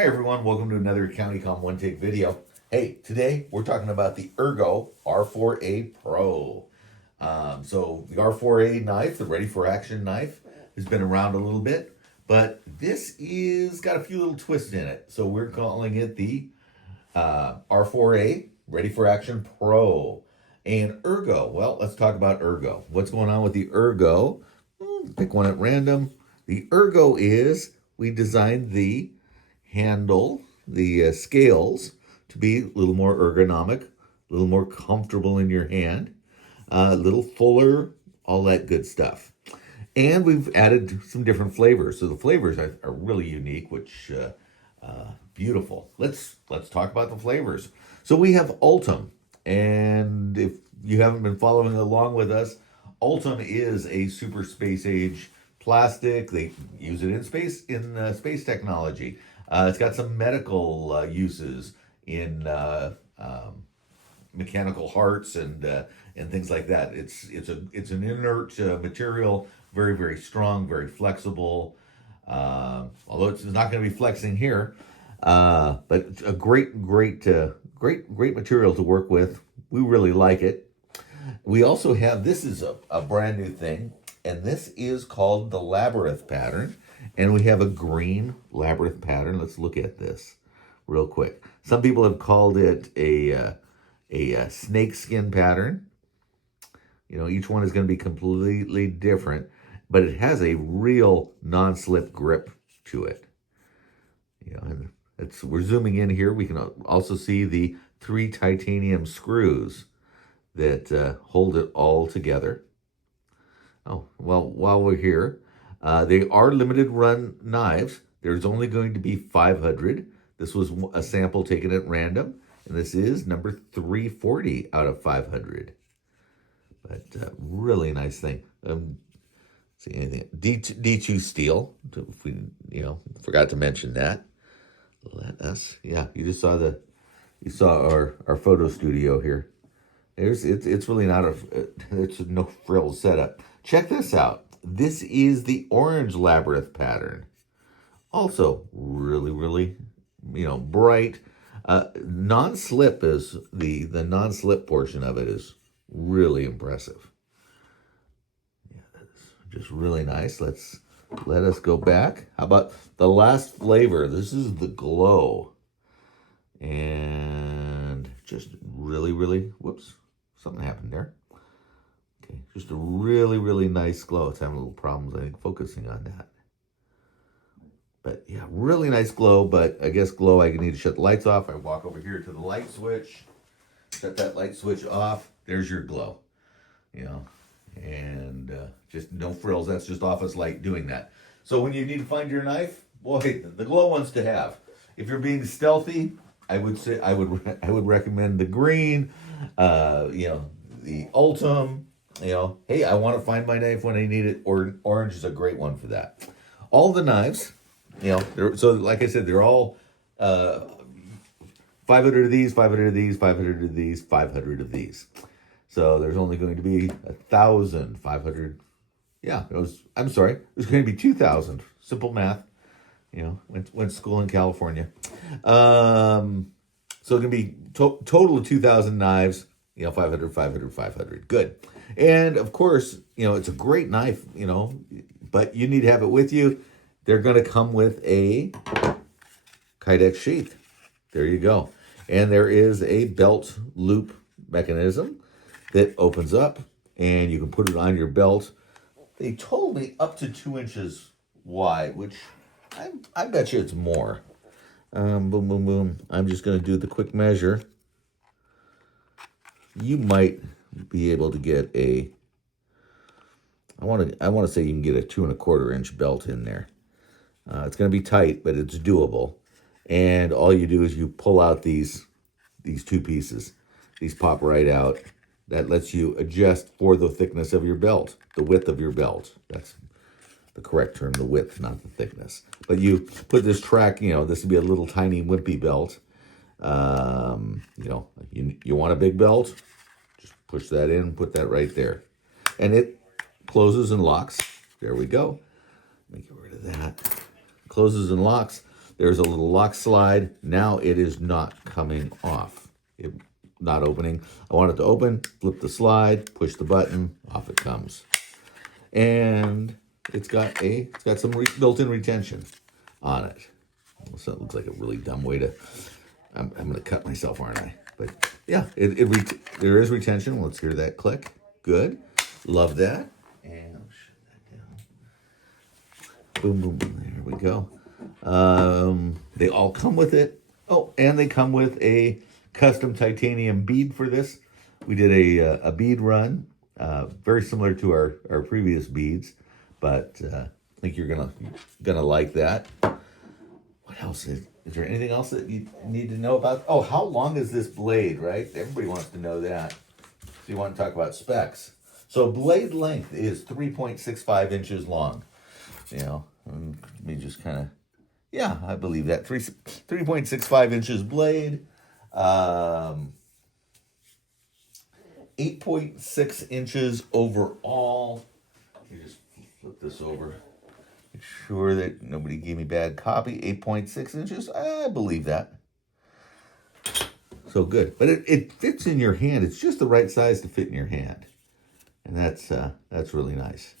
Hi everyone, welcome to another CountyCom One Take video. Hey, today we're talking about the ERGO R4A Pro. So the R4A knife, the ready for action knife, has been around a little bit, but this is got a few little twists in it. So we're calling it the R4A Ready for Action Pro. And ERGO, well, let's talk about ERGO. What's going on with the ERGO? Pick one at random. The ERGO is, we designed the handle, the scales, to be a little more ergonomic, a little more comfortable in your hand, a little fuller, all that good stuff. And we've added some different flavors. So the flavors are really unique, which beautiful. Let's talk about the flavors. So we have Ultim, and if you haven't been following along with us, Ultim is a super space age plastic. They use it in space technology. It's got some medical uses in mechanical hearts and things like that. It's an inert material, very strong, very flexible. Although it's not going to be flexing here, but it's a great material to work with. We really like it. We also have, this is a brand new thing, and this is called the Labyrinth pattern. And we have a green labyrinth pattern. Let's look at this real quick. Some people have called it a snake skin pattern. You know, each one is going to be completely different, but it has a real non-slip grip to it. You know, and we're zooming in here. We can also see the 3 titanium screws that hold it all together. Oh, well, while we're here, they are limited run knives. There's only going to be 500. This was a sample taken at random, and this is number 340 out of 500. But really nice thing. See anything? D2 steel. If we, forgot to mention that. Let us. Yeah, you saw our photo studio here. It's really not it's no frills setup. Check this out. This is the orange labyrinth pattern. Also really bright. Non-slip is the non-slip portion of it is really impressive. Yeah, that's just really nice. Let us go back. How about the last flavor? This is the glow. And just really, whoops, something happened there. Okay, just a really nice glow. It's having a little problems, I think, focusing on that. But yeah, really nice glow, but I guess glow, I need to shut the lights off. I walk over here to the light switch, shut that light switch off. There's your glow, and just no frills. That's just office light doing that. So when you need to find your knife, boy, the glow one's to have. If you're being stealthy, I would say I would recommend the green, the Ultim. Hey, I want to find my knife when I need it. Or orange is a great one for that. All the knives, so like I said, they're all 500 of these, 500 of these, 500 of these, 500 of these. So there's only going to be 1,500. Yeah, I'm sorry. There's going to be 2,000. Simple math. Went to school in California. So it's going to be total of 2,000 knives. 500, 500, 500. Good. And of course, it's a great knife, but you need to have it with you. They're going to come with a Kydex sheath. There you go. And there is a belt loop mechanism that opens up, and you can put it on your belt. They told me up to 2 inches wide, which I bet you it's more. Boom. I'm just going to do the quick measure. You might be able to get I want to say you can get a 2¼ inch belt in there. It's going to be tight, but it's doable. And all you do is you pull out these 2 pieces. These pop right out. That lets you adjust for the thickness of your belt, the width of your belt. That's the correct term, the width, not the thickness. But you put this track, this would be a little tiny wimpy belt. You want a big belt? Just push that in, put that right there. And it closes and locks. There we go. Let me get rid of that. Closes and locks. There's a little lock slide. Now it is not coming off. Not opening. I want it to open, flip the slide, push the button, off it comes. And it's got some built-in retention on it. So it looks like a really dumb way to, I'm going to cut myself, aren't I? But yeah, there is retention. Let's hear that click. Good. Love that. And I'll shut that down. Boom, boom, boom. There we go. They all come with it. Oh, and they come with a custom titanium bead for this. We did a bead run, very similar to our previous beads, but I think you're gonna like that. What else is there anything else that you need to know about? Oh, how long is this blade, right? Everybody wants to know that. So you want to talk about specs. So blade length is 3.65 inches long. You know, let me just kind of, yeah, I believe that. 3.65 inches blade. 8.6 inches overall. You just flip this over. Make sure that nobody gave me bad copy. 8.6 inches. I believe that. So good. But it fits in your hand. It's just the right size to fit in your hand. And that's really nice.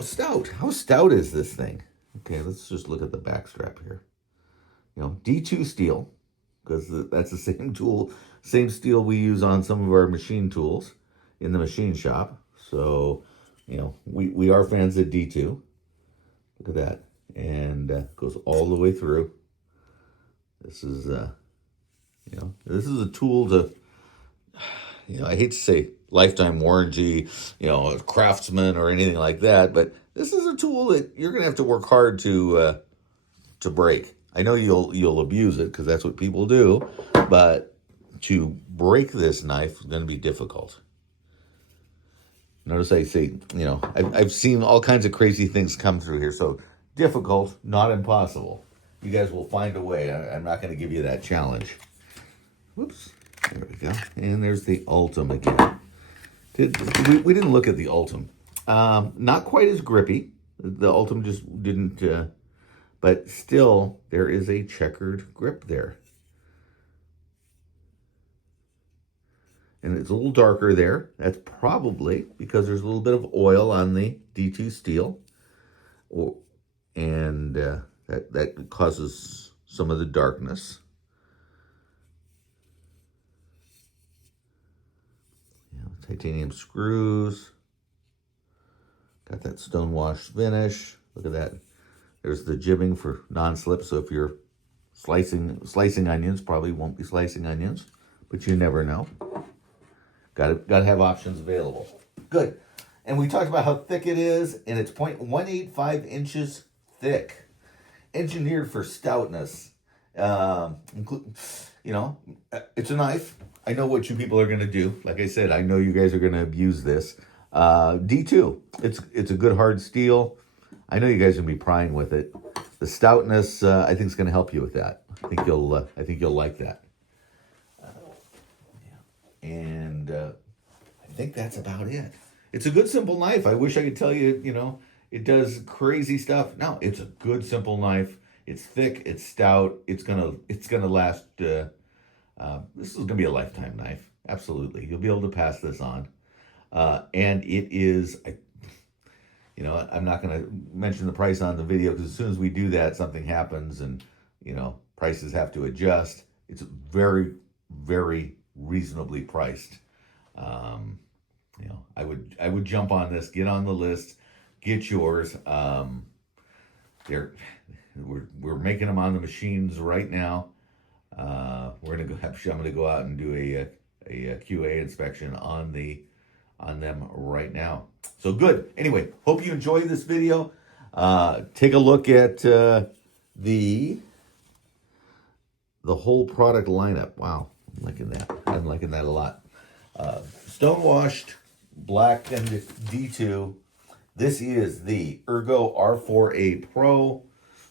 Stout. How stout is this thing? Okay, let's just look at the back strap here. You know, D2 steel, because that's the same tool, same steel we use on some of our machine tools in the machine shop. So, you know, we are fans of D2. Look at that. And goes all the way through. This is, you know, this is a tool to, you know, I hate to say lifetime warranty, you know, a Craftsman or anything like that, but this is a tool that you're going to have to work hard to break. I know you'll abuse it because that's what people do, but to break this knife is going to be difficult. Notice I say, you know, I've seen all kinds of crazy things come through here, so difficult, not impossible. You guys will find a way. I'm not going to give you that challenge. Whoops. There we go. And there's the Ultim again. We didn't look at the Ultim. Not quite as grippy. The Ultim just didn't, but still there is a checkered grip there. And it's a little darker there. That's probably because there's a little bit of oil on the D2 steel. And that causes some of the darkness. Titanium screws. Got that stone wash finish. Look at that. There's the jibbing for non-slip. So if you're slicing onions, probably won't be slicing onions, but you never know. Got to have options available. Good. And we talked about how thick it is, and it's 0.185 inches thick. Engineered for stoutness. You know, it's a knife. I know what you people are going to do. Like I said, I know you guys are going to abuse this. D2, it's a good hard steel. I know you guys are going to be prying with it. The stoutness, I think, is going to help you with that. I think you'll like that. And I think that's about it. It's a good, simple knife. I wish I could tell you, you know, it does crazy stuff. No, it's a good, simple knife. It's thick. It's stout. It's gonna last. This is gonna be a lifetime knife. Absolutely, you'll be able to pass this on. And it is, you know, I'm not gonna mention the price on the video because as soon as we do that, something happens, and you know, prices have to adjust. It's very, very reasonably priced. You know, I would jump on this, get on the list, get yours. We're making them on the machines right now. I'm gonna go out and do a QA inspection on them right now. So good. Anyway, hope you enjoyed this video. Take a look at the whole product lineup. Wow, I'm liking that. I'm liking that a lot. Stonewashed black and D2. This is the ERGO R4A Pro.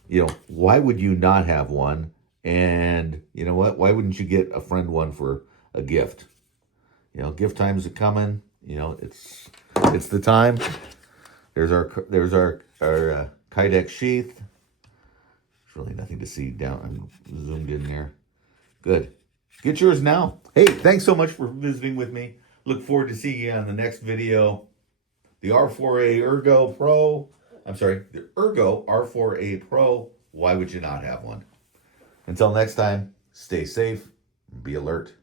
You know, why would you not have one? And you know what? Why wouldn't you get a friend one for a gift? You know, gift times are coming. You know, it's the time. There's our Kydex sheath. There's really nothing to see down. I'm zoomed in there. Good. Get yours now. Hey, thanks so much for visiting with me. Look forward to seeing you on the next video. The R4A Ergo Pro. I'm sorry, the Ergo R4A Pro. Why would you not have one? Until next time, stay safe, be alert.